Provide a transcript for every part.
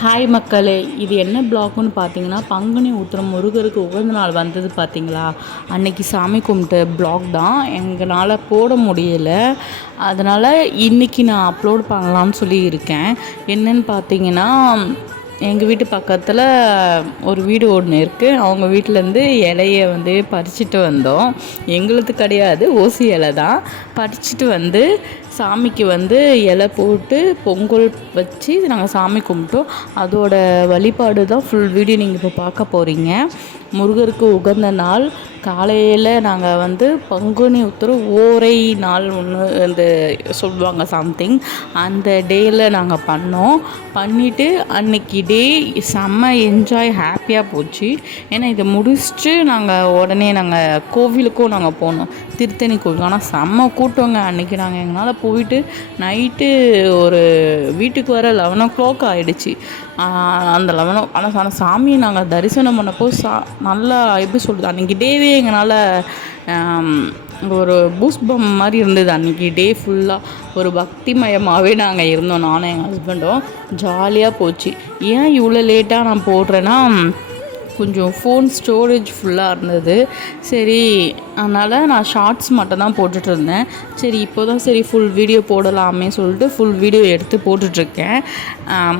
Hi மக்களே, இது என்ன ப்ளாக்னு பார்த்தீங்கன்னா, பங்குனி உத்திரம் முருகருக்கு உகந்த நாள் வந்தது பார்த்தீங்களா? அன்னைக்கு சாமி கும்பிட்ட ப்ளாக் தான். எங்களால் போட முடியலை, அதனால் இன்றைக்கி நான் அப்லோட் பண்ணலான்னு சொல்லி இருக்கேன். என்னன்னு பார்த்தீங்கன்னா, எங்கள் வீட்டு பக்கத்தில் ஒரு வீடு ஒன்று இருக்குது. அவங்க வீட்டிலேருந்து இலைய வந்து பறிச்சுட்டு வந்தோம். எங்களுது கிடையாது, ஓசி இலை தான். பறிச்சுட்டு வந்து சாமிக்கு வந்து இலை போட்டு பொங்கல் வச்சு நாங்கள் சாமி கும்பிட்டோம். அதோட வழிபாடு தான் ஃபுல் வீடியோ நீங்கள் இப்போ பார்க்க போகிறீங்க. முருகருக்கு உகந்த நாள் காலையில் நாங்கள் வந்து பங்குனி உத்திரம் ஓரை நாள் ஒன்று இந்த சொல்லுவாங்க சம்திங், அந்த டேயில் நாங்கள் பண்ணிவிட்டு அன்னைக்கு டே செம்ம என்ஜாய் ஹாப்பியாக போச்சு. ஏன்னா இதை முடிச்சுட்டு நாங்கள் உடனே நாங்கள் கோவிலுக்கும் நாங்கள் போனோம், திருத்தணி கோவில். ஆனால் செம்ம கூட்டங்க அன்றைக்கி. நாங்கள் எங்களால் போயிட்டு நைட்டு ஒரு வீட்டுக்கு வர 11 ஆகிடுச்சு. அந்த 11 ஆனால் சாமியை நாங்கள் தரிசனம் பண்ணப்போ நல்லா எப்படி சொல்கிறது, அன்றைக்கி டேவே எங்களால் ஒரு பூஸ்ட் பம் மாதிரி இருந்தது. அன்றைக்கி டே ஃபுல்லாக ஒரு பக்திமயமாகவே நாங்கள் இருந்தோம், நானும் எங்கள் ஹஸ்பண்டும். ஜாலியாக போச்சு. ஏன் இவ்வளோ லேட்டாக நான் போடுறேன்னா, கொஞ்சம் ஃபோன் ஸ்டோரேஜ் ஃபுல்லாக இருந்தது. சரி, அதனால் நான் ஷார்ட்ஸ் மட்டும் தான் போட்டுட்ருந்தேன். சரி, இப்போ தான் சரி ஃபுல் வீடியோ போடலாமே சொல்லிட்டு ஃபுல் வீடியோ எடுத்து போட்டுட்ருக்கேன்.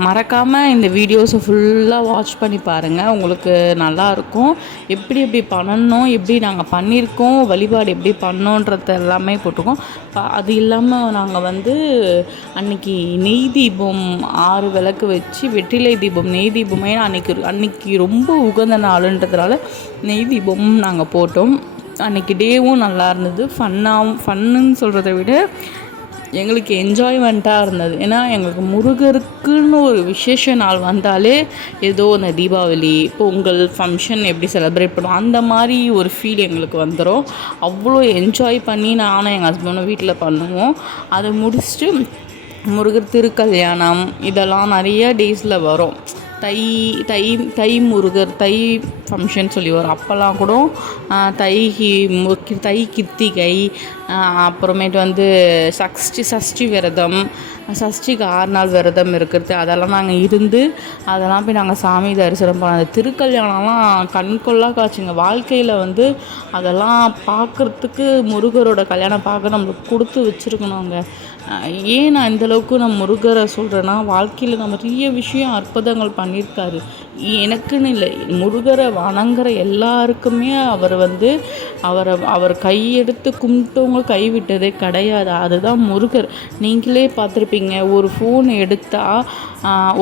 மறக்காமல் இந்த வீடியோஸை ஃபுல்லாக வாட்ச் பண்ணி பாருங்கள், உங்களுக்கு நல்லாயிருக்கும். எப்படி எப்படி பண்ணணும், எப்படி நாங்கள் பண்ணியிருக்கோம், வழிபாடு எப்படி பண்ணோன்றது எல்லாமே போட்டிருக்கோம். அது இல்லாமல் நாங்கள் வந்து அன்றைக்கி நெய் தீபம் 6 விளக்கு வச்சு வெற்றிலை தீபம் நெய் தீபமே அன்றைக்கி ரொம்ப உகந்த நாளுன்றதுனால நெய் தீபமும் நாங்கள் போட்டோம். அன்றைக்கி டேவும் நல்லா இருந்தது. ஃபன்னுன்னு சொல்கிறத விட எங்களுக்கு என்ஜாய்மெண்ட்டாக இருந்தது. ஏன்னா எங்களுக்கு முருகருக்குன்னு ஒரு விசேஷ நாள் வந்தாலே ஏதோ அந்த தீபாவளி பொங்கல் ஃபங்க்ஷன் எப்படி செலிப்ரேட் பண்ணுவோம் அந்த மாதிரி ஒரு ஃபீல் எங்களுக்கு வந்துடும். அவ்வளோ என்ஜாய் பண்ணி நானும் எங்கள் ஹஸ்பண்டும் வீட்டில் பண்ணுவோம். அதை முடிச்சுட்டு முருகர் திருக்கல்யாணம் இதெல்லாம் நிறைய டேஸில் வரும். தை முருகர் தை ஃபங்க்ஷன் சொல்லி வரும். அப்போல்லாம் கூட தை கிருத்திகை, அப்புறமேட்டு வந்து சஷ்டி விரதம், சஷ்டிக்கு 6 நாள் விரதம் இருக்கிறது, அதெல்லாம் நாங்கள் இருந்து அதெல்லாம் போய் நாங்கள் சாமி தரிசனம் பண்ண. திருக்கல்யாணம்லாம் கண்கொள்ளா காட்சிங்க. வாழ்க்கையில் வந்து அதெல்லாம் பார்க்குறதுக்கு முருகரோட கல்யாணம் பார்க்க நம்மளுக்கு கொடுத்து வச்சுருக்கணுங்க. ஏன் நான் இந்தளவுக்கு நான் முருகரை சொல்கிறேன்னா, வாழ்க்கையில் நம்ம நிறைய விஷயம் அற்புதங்கள் பண்ணியிருக்காரு. எனக்குன்னு இல்லை, முருகரை வணங்குற எல்லாருக்குமே அவர் கையெடுத்து கும்பிட்டவங்க கைவிட்டதே கிடையாது. அதுதான் முருகர். நீங்களே பார்த்துருப்பீங்க, ஒரு ஃபோன் எடுத்தால்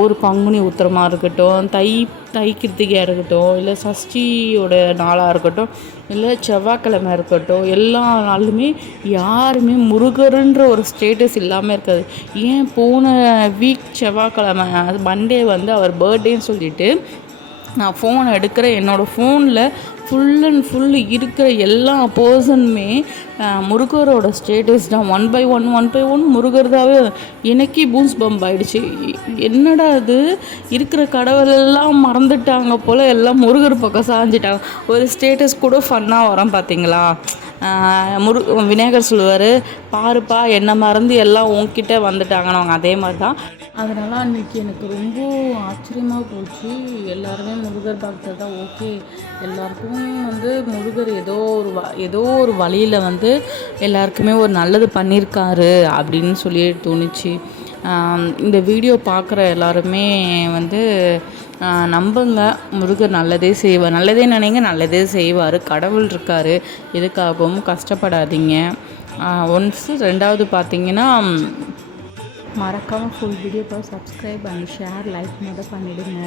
ஒரு பங்குனி உத்திரமாக இருக்கட்டும், தை கிருத்திகையாக இருக்கட்டும், இல்லை சஷ்டியோட நாளாக இருக்கட்டும், இல்லை செவ்வாய்க்கிழமை இருக்கட்டும், எல்லா நாளுமே யாருமே முருகருன்ற ஒரு ஸ்டேட்டஸ் இல்லாமல் இருக்காது. ஏன் போன வீக் செவ்வாய்க்கிழமை மண்டே வந்து அவர் பர்த்டேன்னு சொல்லிட்டு நான் ஃபோன் எடுக்கிறேன். என்னோடய ஃபோனில் ஃபுல் அண்ட் ஃபுல் இருக்கிற எல்லா பர்சனுமே முருகரோட ஸ்டேட்டஸ் தான். 1 by 1 முருகர்தாவே. எனக்கே பூஸ் பம்ப் ஆகிடுச்சு. என்னடா அது, இருக்கிற கடவுளெல்லாம் மறந்துட்டாங்க போல், எல்லாம் முருகர் பக்கம் சாஞ்சிட்டாங்க. ஒரு ஸ்டேட்டஸ் கூட ஃபன்னாக வரோம் பார்த்தீங்களா? விநாயகர் சொல்லுவார், பாருப்பா என்னை மறந்து எல்லாம் உன்கிட்ட வந்துட்டாங்கன்னு. அவங்க அதே மாதிரி தான். அதனால் அன்றைக்கி எனக்கு ரொம்ப ஆச்சரியமாக போச்சு. எல்லாருமே முருகர் பக்தர் தான். ஓகே, எல்லாருக்கும் வந்து முருகர் ஏதோ ஒரு வழியில் வந்து எல்லாருக்குமே ஒரு நல்லது பண்ணியிருக்காரு அப்படின்னு சொல்லி தோணுச்சு. இந்த வீடியோ பார்க்குற எல்லாருமே வந்து நம்புங்க, முருகர் நல்லதே செய்வார். நல்லதே நினைங்க, நல்லதே செய்வார். கடவுள் இருக்கார், எதுக்காகவும் கஷ்டப்படாதீங்க. ரெண்டாவது பார்த்தீங்கன்னா, மறக்காமல் full video subscribe and share like மட்டும் பண்ணிவிடுங்க.